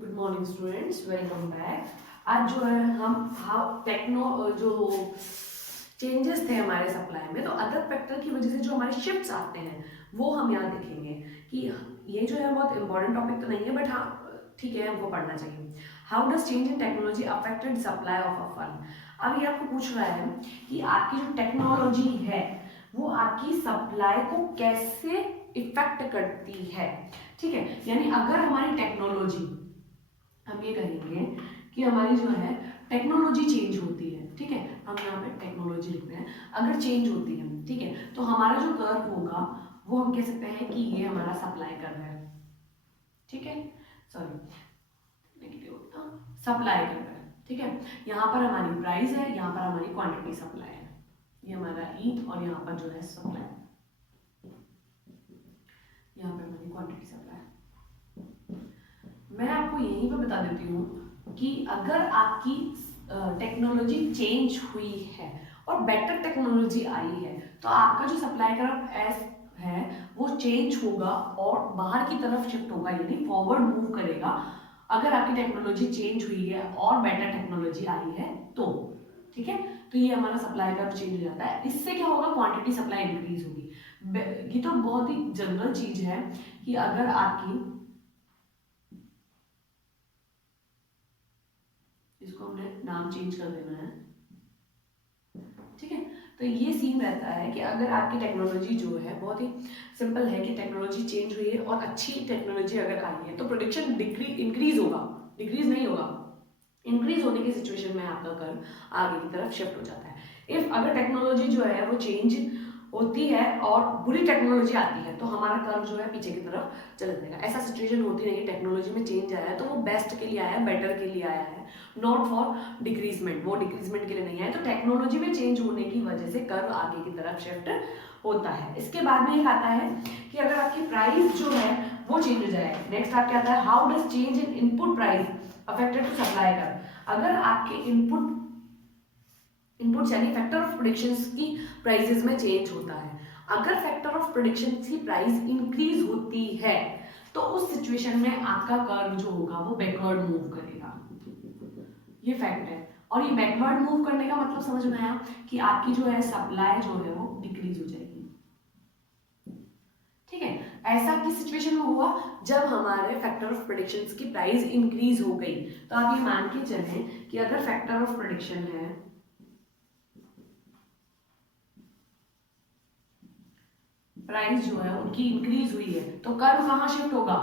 Good morning students, welcome back. आज जो है हम जो चेंजेस थे हमारे सप्लाई में, तो अदर फैक्टर की वजह से जो हमारे शिफ्ट्स आते हैं वो हम यहाँ देखेंगे कि ये जो है बहुत इंपॉर्टेंट टॉपिक तो नहीं है, बट हाँ ठीक है, हमको पढ़ना चाहिए। How does change in technology affected supply of a fund. अब ये आपको पूछ रहा है कि आपकी जो टेक्नोलॉजी है वो आपकी सप्लाई को कैसे इफेक्ट करती है। ठीक है, यानी अगर हमारी टेक्नोलॉजी, हम ये कहेंगे कि हमारी जो है टेक्नोलॉजी चेंज होती है, ठीक है, हम यहाँ पे टेक्नोलॉजी लिख रहे हैं, अगर चेंज होती है, ठीक है, तो हमारा जो कर्व होगा वो हम कह सकते हैं कि ये हमारा सप्लाई कर्व है, ठीक है, सॉरी नेगेटिव सप्लाई कर्व है, ठीक है। यहाँ पर हमारी प्राइस है, यहाँ पर हमारी क्वांटिटी सप्लाई है, ये हमारा ई और यहाँ पर जो है सप्लाई, यहाँ पर हमारी क्वांटिटी सप्लाई। मैं आपको यहीं पर बता देती हूँ कि अगर आपकी टेक्नोलॉजी चेंज हुई है और बेटर टेक्नोलॉजी आई है तो आपका जो सप्लाई कर्व एस है वो चेंज होगा और बाहर की तरफ शिफ्ट होगा, यानी फॉरवर्ड मूव करेगा। अगर आपकी टेक्नोलॉजी चेंज हुई है और बेटर टेक्नोलॉजी आई है तो, ठीक है, तो ये हमारा सप्लाई कर्व चेंज हो जाता है। इससे क्या होगा, क्वांटिटी सप्लाई इंक्रीज होगी। ये तो बहुत ही जनरल चीज है कि अगर आपकी, इसको हमने नाम चेंज कर देना है, ठीक है। तो ये सीन रहता है कि अगर आपकी टेक्नोलॉजी जो है बहुत ही सिंपल है कि टेक्नोलॉजी चेंज हुई है और अच्छी टेक्नोलॉजी अगर आई है तो प्रोडक्शन इंक्रीज होगा, डिक्रीज नहीं होगा, इंक्रीज होने की सिचुएशन में आपका कर्व आगे की तरफ शिफ्ट हो जाता है। इफ अगर टेक्नोलॉजी जो है वो चेंज होती है और बुरी टेक्नोलॉजी आती है तो हमारा कर्व जो है पीछे की तरफ चला जाएगा। ऐसा सिचुएशन होती नहीं है, टेक्नोलॉजी में चेंज आया है तो वो बेस्ट के लिए आया है, बेटर के लिए आया है, नॉट फॉर डिक्रीजमेंट, वो डिक्रीजमेंट के लिए नहीं आया। तो टेक्नोलॉजी में चेंज होने की वजह से कर्व आगे की तरफ शिफ्ट होता है। इसके बाद में एक आता है कि अगर आपकी प्राइस जो है वो चेंज हो जाए। नेक्स्ट आपके आता है how does change in input price affected to supply curve. अगर आपके इनपुट यानी फैक्टर ऑफ प्रेडिक्शंस की प्राइसेस में चेंज होता है, अगर फैक्टर ऑफ प्रेडिक्शन की प्राइस इंक्रीज होती है तो उस सिचुएशन में आपका कर्व जो होगा वो बैकवर्ड मूव करेगा। ये फैक्ट है, और ये बैकवर्ड मूव करने का मतलब समझ में आया कि आपकी जो है सप्लाई जो है वो डिक्रीज हो जाएगी, ठीक है। ऐसा किस सिचुएशन में हुआ, जब हमारे फैक्टर ऑफ प्रेडिक्शंस की प्राइस इंक्रीज हो गई। तो आप ये मान के चलें कि अगर फैक्टर ऑफ प्रेडिक्शन है, प्राइस जो है उनकी इंक्रीज हुई है तो कर्व कहां शिफ्ट होगा,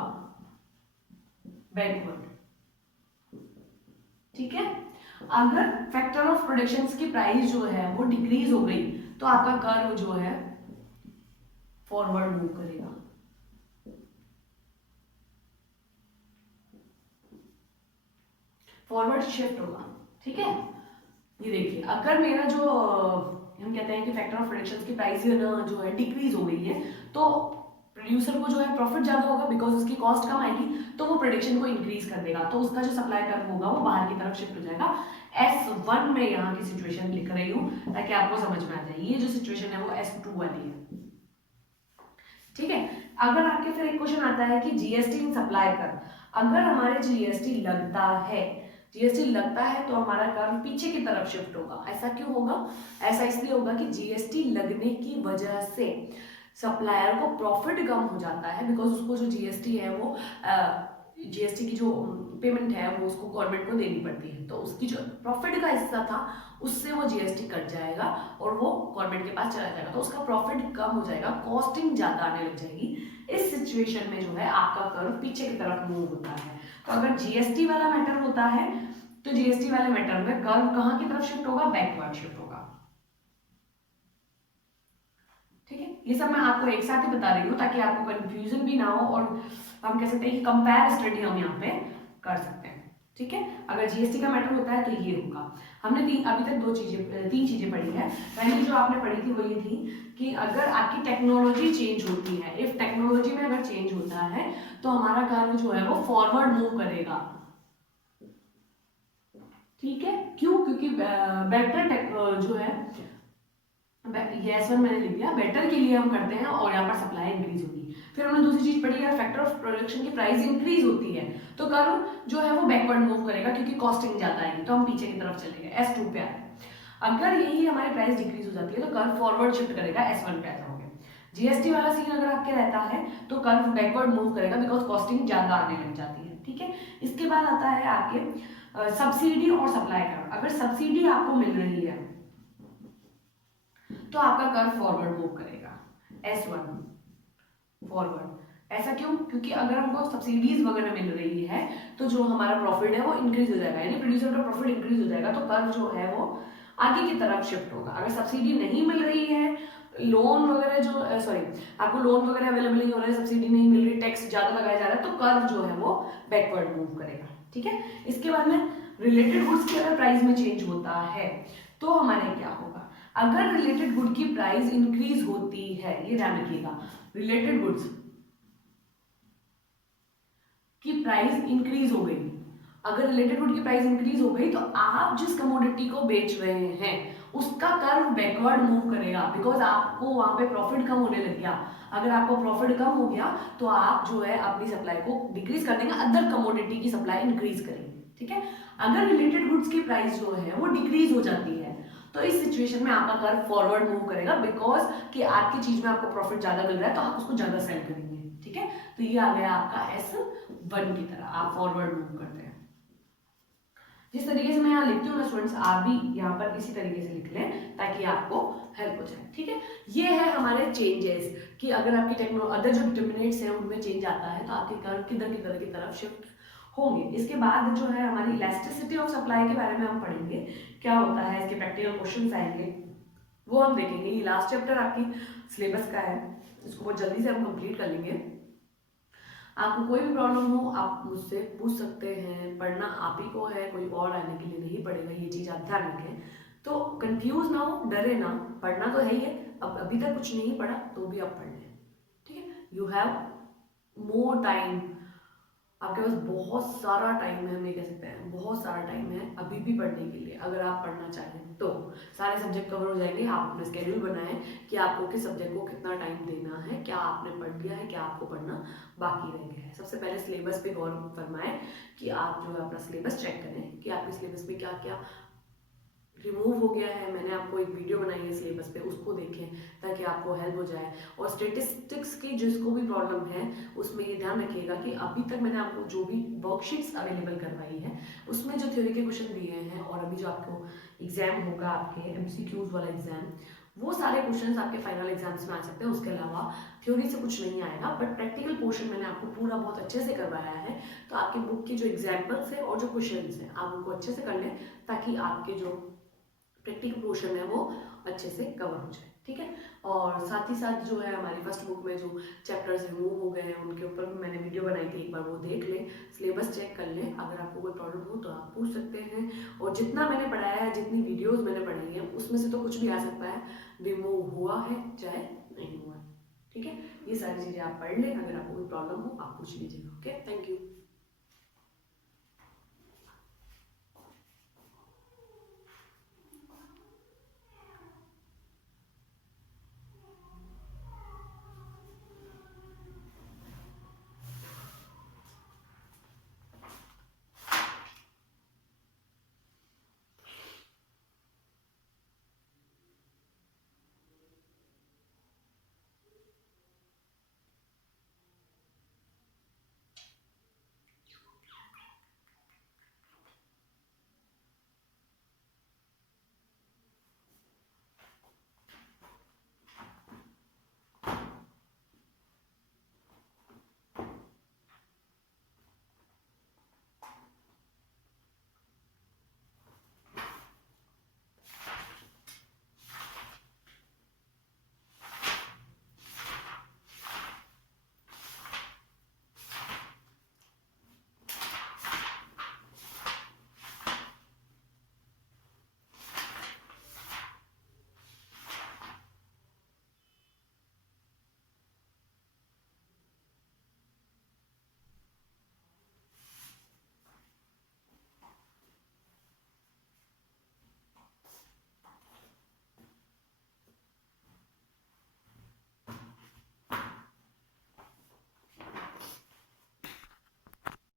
बैकवर्ड, ठीक है। अगर फैक्टर ऑफ प्रोडक्शंस की प्राइस जो है वो डिक्रीज हो गई तो आपका कर्व जो है फॉरवर्ड मूव करेगा, फॉरवर्ड शिफ्ट होगा, ठीक है। ये देखिए, अगर मेरा जो हम कहते हैं कि फैक्टर ऑफ प्रोडक्शंस की प्राइस जो है डिक्रीज हो गई है तो प्रोड्यूसर को जो है प्रॉफिट ज्यादा होगा बिकॉज उसकी कॉस्ट कम आएगी, तो वो प्रोडक्शन को इंक्रीज कर देगा, तो उसका जो सप्लाई कर्व होगा वो बाहर की तरफ शिफ्ट हो जाएगा। S1 में यहाँ की सिचुएशन लिख रही हूँ ताकि आपको समझ में आ जाए। ये जो सिचुएशन है वो S2 वाली है, ठीक है। अगर आपके फिर एक क्वेश्चन आता है कि जीएसटी इन सप्लाई कर्व, अगर हमारे जीएसटी लगता है, जीएसटी लगता है तो हमारा कर्व पीछे की तरफ शिफ्ट होगा। ऐसा क्यों होगा, ऐसा इसलिए होगा कि जीएसटी लगने की वजह से सप्लायर को प्रॉफिट कम हो जाता है, बिकॉज उसको जो जीएसटी है वो जीएसटी की जो पेमेंट है वो उसको गवर्नमेंट को देनी पड़ती है, तो उसकी जो प्रॉफिट का हिस्सा था उससे वो जीएसटी कट जाएगा और वो गवर्नमेंट के पास चला जाएगा, तो उसका प्रॉफिट कम हो जाएगा, कॉस्टिंग ज्यादा आने लग जाएगी। इस सिचुएशन में जो है आपका कर्व पीछे की तरफ मूव होता है। तो अगर जीएसटी वाला मैटर होता है तो जीएसटी वाले मैटर में कर्व कहां की तरफ शिफ्ट होगा, बैकवर्ड शिफ्ट होगा, ठीक है। ये सब मैं आपको एक साथ ही बता रही हूँ ताकि आपको कंफ्यूजन भी ना हो और हम कह सकते हैं कि कंपेयर स्टडी हम यहाँ पे कर सकते हैं, ठीक है। अगर जीएसटी का मैटर होता है तो ये होगा। हमने अभी तक तीन चीजें पढ़ी है। पहली जो आपने पढ़ी थी वो ये थी कि अगर आपकी टेक्नोलॉजी चेंज होती है, इफ टेक्नोलॉजी में अगर चेंज होता है तो हमारा कर्व जो है वो फॉरवर्ड मूव करेगा, ठीक है। क्यों, क्योंकि बेटर जो है ये S1 मैंने लिख दिया, बेटर के लिए हम करते हैं और यहाँ पर सप्लाई इंक्रीज होगी। फिर हमने दूसरी चीज पढ़ी है फैक्टर ऑफ प्रोडक्शन की प्राइस इंक्रीज होती है तो कर्व जो है वो बैकवर्ड मूव करेगा क्योंकि कॉस्टिंग ज्यादा आएगी तो हम पीछे की तरफ चलेंगे S2 पे आए। अगर यही हमारी प्राइस डिक्रीज हो जाती है तो कर्व फॉरवर्ड शिफ्ट करेगा S1 पे आ जाओगे। जीएसटी वाला सीन अगर आपके रहता है तो कर्व बैकवर्ड मूव करेगा बिकॉज कॉस्टिंग ज्यादा आने लग जाती है। ठीक है, इसके बाद आता है आपके सब्सिडी और सप्लाई कर्व। अगर सब्सिडी आपको मिल रही है तो आपका कर्व फॉरवर्ड मूव करेगा S1 फॉरवर्ड। ऐसा क्यों? क्योंकि अगर हमको सब्सिडीज वगैरह मिल रही है तो जो हमारा प्रॉफिट है वो इंक्रीज हो जाएगा, यानी प्रोड्यूसर का प्रॉफिट इंक्रीज हो जाएगा तो कर्व जो है वो आगे की तरफ शिफ्ट होगा। अगर सब्सिडी नहीं मिल रही है, लोन वगैरह जो सॉरी आपको लोन वगैरह अवेलेबल नहीं हो रहा है, सब्सिडी नहीं मिल रही, टैक्स ज्यादा लगाया जा रहा है तो कर्व जो है वो बैकवर्ड मूव करेगा। ठीक है, इसके बाद में रिलेटेड गुड्स की अगर प्राइस में चेंज होता है तो हमारे क्या होगा? अगर रिलेटेड गुड की प्राइस इंक्रीज होती है, ये ध्यान रखिएगा, रिलेटेड गुड्स की प्राइस इंक्रीज हो गई, अगर रिलेटेड गुड की प्राइस इंक्रीज हो गई तो आप जिस कमोडिटी को बेच रहे हैं उसका कर्व बैकवर्ड मूव करेगा बिकॉज आपको वहां पे प्रॉफिट कम होने लग गया। अगर आपको प्रॉफिट कम हो गया तो आप जो है अपनी सप्लाई को डिक्रीज कर देंगे, अदर कमोडिटी की सप्लाई इंक्रीज करेंगे। ठीक है, अगर रिलेटेड गुड्स की प्राइस जो है वो डिक्रीज हो जाती है तो इस सिचुएशन में आपका कर्व फॉरवर्ड मूव करेगा बिकॉज कि आपकी चीज में आपको प्रॉफिट ज्यादा मिल रहा है तो आप उसको ज्यादा सेल करेंगे। ठीक है, तो ये आ गया आपका S1 की तरह, आप फॉरवर्ड मूव करते हैं। जिस तरीके से मैं यहाँ लिखती हूँ ना स्टूडेंट्स, आप भी यहाँ पर इसी तरीके से लिख लें ताकि आपको हेल्प हो जाए। ठीक है, ये है हमारे चेंजेस कि अगर आपकी अदर जो डिटर्मिनेंट्स हैं उनमें चेंज आता है तो आपके कर्व किधर किधर की तरफ शिफ्ट होंगे। इसके बाद जो है हमारी इलास्टिसिटी ऑफ सप्लाई के बारे में हम पढ़ेंगे, क्या होता है, इसके प्रैक्टिकल क्वेश्चंस आएंगे वो हम देखेंगे। ये लास्ट चैप्टर आपकी सिलेबस का है, इसको बहुत जल्दी से हम कंप्लीट कर लेंगे। आपको कोई भी प्रॉब्लम हो आप मुझसे पूछ सकते हैं, पढ़ना आप ही को है, कोई और आने के लिए नहीं पड़ेगा, ये चीज़ आप ध्यान रखें। तो कंफ्यूज ना हो, डरे ना, पढ़ना तो है ही है, अब अभी तक कुछ नहीं पढ़ा तो भी आप पढ़ लें। ठीक है, यू हैव मोर टाइम, आपके पास बहुत सारा टाइम है, हम ये कह सकते हैं बहुत सारा टाइम है अभी भी पढ़ने के लिए। अगर आप पढ़ना चाहें तो सारे सब्जेक्ट कवर हो जाएंगे। आप अपना स्केड्यूल बनाएं कि आपको किस सब्जेक्ट को कितना टाइम देना है, क्या आपने पढ़ लिया है, क्या आपको पढ़ना बाकी रह गया है। सबसे पहले सिलेबस पे गौर फरमाएं कि आप जो है अपना सिलेबस चेक करें कि आपके सिलेबस में क्या क्या रिमूव हो गया है। मैंने आपको एक वीडियो बनाई है सिलेबस पे, उसको देखें ताकि आपको हेल्प हो जाए। और स्टेटिस्टिक्स की जिसको भी प्रॉब्लम है उसमें ये ध्यान रखिएगा कि अभी तक मैंने आपको जो भी वर्कशीट्स अवेलेबल करवाई है उसमें जो थ्योरी के क्वेश्चन दिए हैं और अभी जो आपको एग्जाम होगा आपके MCQs वाला एग्जाम, वो सारे क्वेश्चंस आपके फाइनल एग्जाम्स में आ सकते हैं। उसके अलावा थ्योरी से कुछ नहीं आएगा, बट प्रैक्टिकल पोर्शन मैंने आपको पूरा बहुत अच्छे से करवाया है। तो आपकी बुक की जो एग्जाम्पल्स है और जो क्वेश्चंस हैं आप उनको अच्छे से कर लें ताकि आपके जो प्रैक्टिकल पोर्शन है वो अच्छे से कवर हो जाए। ठीक है, और साथ ही साथ जो है हमारी फर्स्ट बुक में जो चैप्टर्स रिमूव हो गए हैं उनके ऊपर भी मैंने वीडियो बनाई थी, एक बार वो देख लें, सिलेबस चेक कर लें। अगर आपको कोई प्रॉब्लम हो तो आप पूछ सकते हैं। और जितना मैंने पढ़ाया है, जितनी वीडियोस मैंने पढ़ाई हैं उसमें से तो कुछ भी आ सकता है, रिमूव हुआ है चाहे नहीं हुआ। ठीक है, ये सारी चीज़ें आप पढ़ लें, अगर आपको कोई प्रॉब्लम हो आप पूछ लीजिएगा। Okay, thank you.